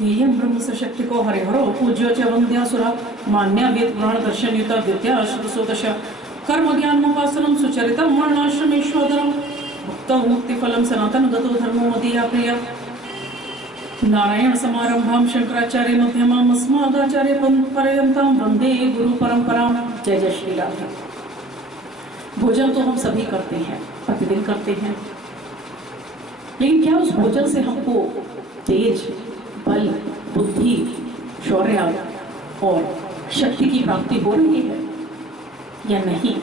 ध्येयं ब्रह्म सशक्तिको हरिहरो पूज्यो च वन्द्यासुरा मान्या वेद पुराण दर्शन युता विद्या अश्रुतसोदश कर्म ज्ञान उपासनं सुचरितं वर्णाश्रमेश्वरं भक्तौ मुक्तिफलं सनातन गतो धर्मो मदीया प्रिय नारायण समारंभां शंकराचार्य मध्यमां अस्मदाचार्य पर्यन्तां वंदे गुरु परंपरां। जय जय श्री राधे। भोजन तो हम सभी करते हैं, प्रतिदिन करते हैं, लेकिन क्या उस भोजन से हमको तेज, बल, बुद्धि, शौर्य और शक्ति की प्राप्ति हो रही है या नहीं?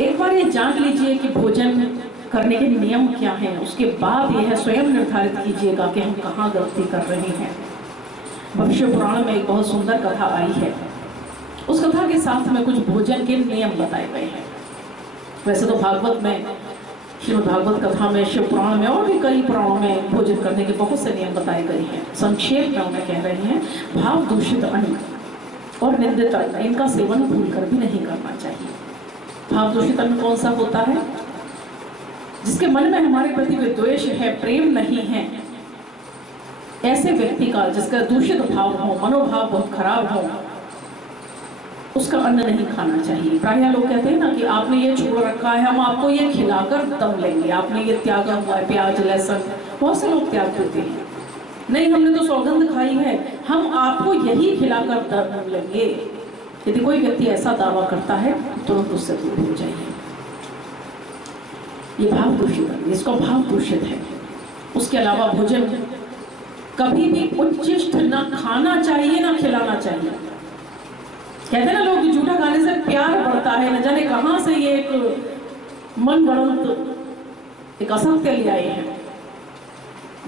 एक बार ये जान लीजिए कि भोजन करने के नियम क्या हैं, उसके बाद यह स्वयं निर्धारित कीजिएगा कि हम कहाँ गलती कर रहे हैं। भविष्य पुराण में एक बहुत सुंदर कथा आई है, उस कथा के साथ में कुछ भोजन के नियम बताए गए हैं। वैसे तो भागवत में, श्रीमद् भागवत कथा में, शिव पुराण में और भी कई पुराणों में भोजन करने के बहुत से नियम बताए गए हैं। संक्षेप में उन्हें कह रहे हैं, भाव दूषित अन्न और निंदित अन्न, इनका सेवन भूलकर भी नहीं करना चाहिए। भाव दूषित अन्न कौन सा होता है? जिसके मन में हमारे प्रति विद्वेष है, प्रेम नहीं है, ऐसे व्यक्ति का, जिसका दूषित भाव हो, मनोभाव बहुत खराब हो, उसका अन्न नहीं खाना चाहिए। प्रायः लोग कहते हैं ना कि आपने ये छोड़ रखा है, हम आपको ये खिलाकर दम लेंगे, आपने ये त्यागा हुआ है, प्याज लहसुन, बहुत से लोग त्याग देते हैं। नहीं, हमने तो सौगंध खाई है, हम आपको यही खिलाकर दम लेंगे। यदि कोई व्यक्ति ऐसा दावा करता है तो तुरंत उससे दूर हो जाइए। ये भाव दूषित है, इसको भाव दूषित है। उसके अलावा भोजन कभी भी उच्चिष्ट ना खाना चाहिए, ना खिलाना चाहिए। कहते हैं ना लोग, झूठा खाने से प्यार बढ़ता है, न जाने कहां से ये एक मन गढ़ंत एक असत्य ले आए हैं।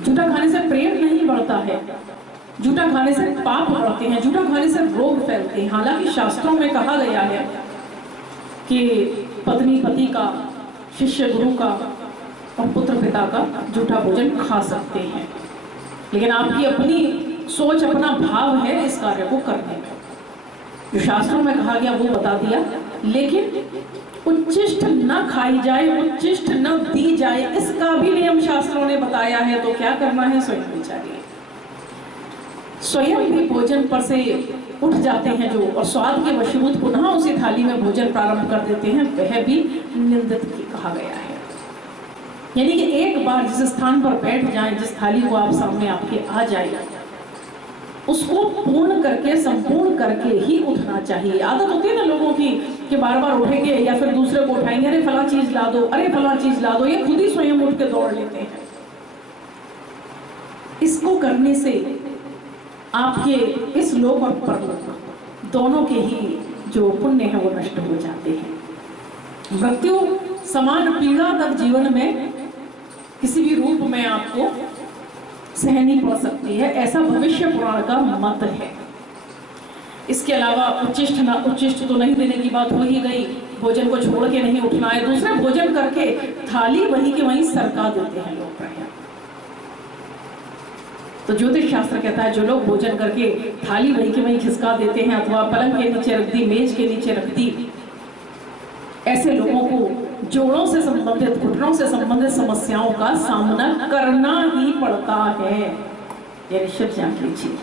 झूठा खाने से प्रेम नहीं बढ़ता है, झूठा खाने से पाप बढ़ते हैं, झूठा खाने से रोग फैलते हैं। हालांकि शास्त्रों में कहा गया है कि पत्नी पति का, शिष्य गुरु का और पुत्र पिता का झूठा भोजन खा सकते हैं, लेकिन आपकी अपनी सोच, अपना भाव है इस कार्य को करने में। जो शास्त्रों में कहा गया वो बता दिया, लेकिन उच्चिष्ट न खाई जाए, उच्चिष्ट न दी जाए, इसका भी नियम शास्त्रों ने बताया है। तो क्या करना है, स्वयं विचारिए। स्वयं भी भोजन पर से उठ जाते हैं जो, और स्वाद के वशीभूत पुनः उसी थाली में भोजन प्रारंभ कर देते हैं, वह भी निंदित कहा गया है। यानी कि एक बार जिस स्थान पर बैठ जाए, जिस थाली को आप सामने आपके आ जाए, उसको पूर्ण करके, संपूर्ण करके ही उठना चाहिए। आदत होती है ना लोगों की कि बार बार उठेंगे या फिर दूसरे को उठाएंगे, अरे फला चीज ला दो, अरे फला चीज ला दो, ये खुद ही स्वयं उठ के दौड़ लेते हैं। इसको करने से आपके इस लोक और परलोक दोनों के ही जो पुण्य है वो नष्ट हो जाते हैं। मृत्यु समान पीड़ा तक जीवन में किसी भी रूप में आपको सहनी पड़ सकती है, ऐसा भविष्य पुराण का मत है। इसके अलावा उच्चिष्ट ना, उच्चिष्ट तो नहीं देने की बात हो ही गई, भोजन को छोड़ के नहीं उठना है। दूसरे भोजन करके थाली वहीं के वहीं सरका देते हैं लोग प्रायः। तो ज्योतिष शास्त्र कहता है, जो लोग भोजन करके थाली वहीं के वहीं खिसका देते हैं, अथवा पलंग के नीचे रख दी, मेज के नीचे रख दी, ऐसे लोगों को जोड़ों से संबंधित, घुटनों से संबंधित समस्याओं का सामना करना ही पड़ता है। ये निश्चित जान लीजिए।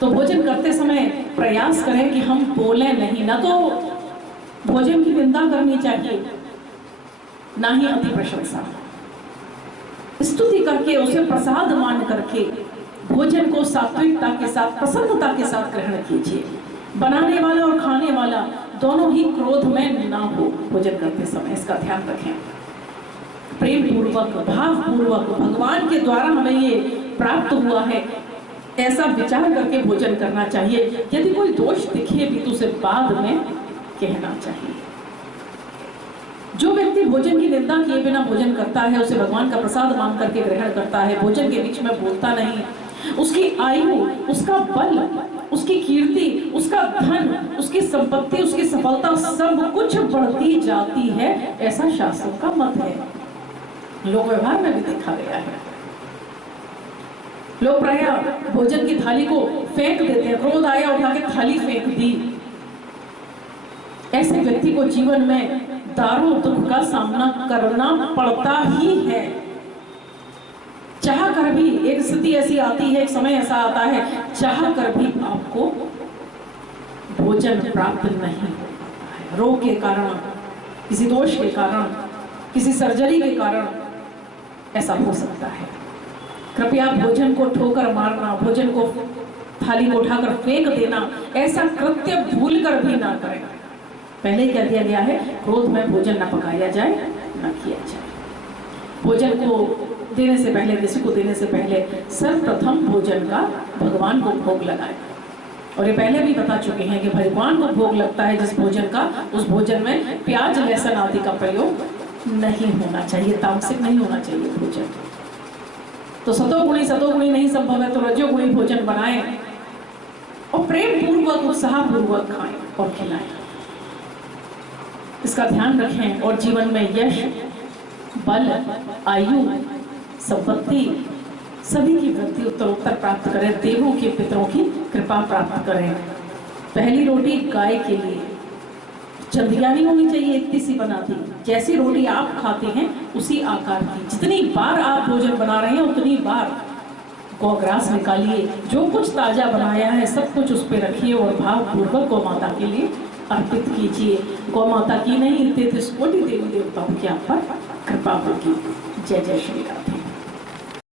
तो भोजन करते समय प्रयास करें कि हम बोले नहीं। ना तो भोजन की निंदा करनी चाहिए, ना ही अति प्रशंसा। स्तुति करके, उसे प्रसाद मान करके भोजन को सात्विकता के साथ, प्रसन्नता के साथ ग्रहण कीजिए। बनाने वाला और खाने वाला दोनों ही क्रोध में ना हो भोजन करते समय, इसका ध्यान रखें। प्रेम पूर्वक, भाव पूर्वक, भगवान के द्वारा हमें ये प्राप्त हुआ है, ऐसा विचार करके भोजन करना चाहिए। यदि कोई दोष दिखे भी तो उसे बाद में कहना चाहिए। जो व्यक्ति भोजन की निंदा किए बिना भोजन करता है, उसे भगवान का प्रसाद मान करके ग्रहण करता है, भोजन के बीच में बोलता नहीं, उसकी आयु, उसका बल, उसकी कीर्ति, उसका धन, उसकी संपत्ति, उसकी सफलता सब कुछ बढ़ती जाती है, ऐसा शास्त्रों का मत है। लोक व्यवहार में भी देखा गया है। लोग प्रायः भोजन की थाली को फेंक देते हैं, क्रोध आया उठा के थाली फेंक दी। ऐसे व्यक्ति को जीवन में दारुण दुख का सामना करना पड़ता ही है। चाह कर भी एक स्थिति ऐसी आती है, एक समय ऐसा आता है, चाह कर भी आपको भोजन प्राप्त नहीं होता है। रोग के कारण, किसी दोष के कारण, किसी सर्जरी के कारण ऐसा हो सकता है। कृपया भोजन को ठोकर मारना, भोजन को थाली को उठाकर फेंक देना, ऐसा कृत्य भूल कर भी ना करें। पहले क्या दिया गया है, क्रोध में भोजन न पकाया जाए, न किया जाए। भोजन को देने से पहले, किसी को देने से पहले सर्वप्रथम भोजन का भगवान को भोग लगाए। और ये पहले भी बता चुके हैं कि भगवान को भोग लगता है जिस भोजन का, उस भोजन में प्याज लहसुन आदि का प्रयोग नहीं होना चाहिए, तामसिक नहीं होना चाहिए भोजन। तो सतोगुणी नहीं संभव है तो रजोगुणी भोजन बनाएं और प्रेम पूर्वक, उत्साह पूर्वक खाएं और खिलाएं। इसका ध्यान रखें और जीवन में यश, बल, आयु, संपत्ति सभी की वृद्धि उत्तरोत्तर प्राप्त करें, देवों के पितरों की कृपा प्राप्त करें। पहली रोटी गाय के लिए चंदिया नहीं होनी चाहिए, इतनी सी बना दी, जैसी रोटी आप खाते हैं उसी आकार की। जितनी बार आप भोजन बना रहे हैं उतनी बार गौग्रास निकालिए, जो कुछ ताजा बनाया है सब कुछ उस पर रखिए और भावपूर्वक गौ माता के लिए अर्पित कीजिए। गौ माता की नहीं, 33 कोटि देवी देवताओं की आप पर कृपा होगी। जय जय श्री राम।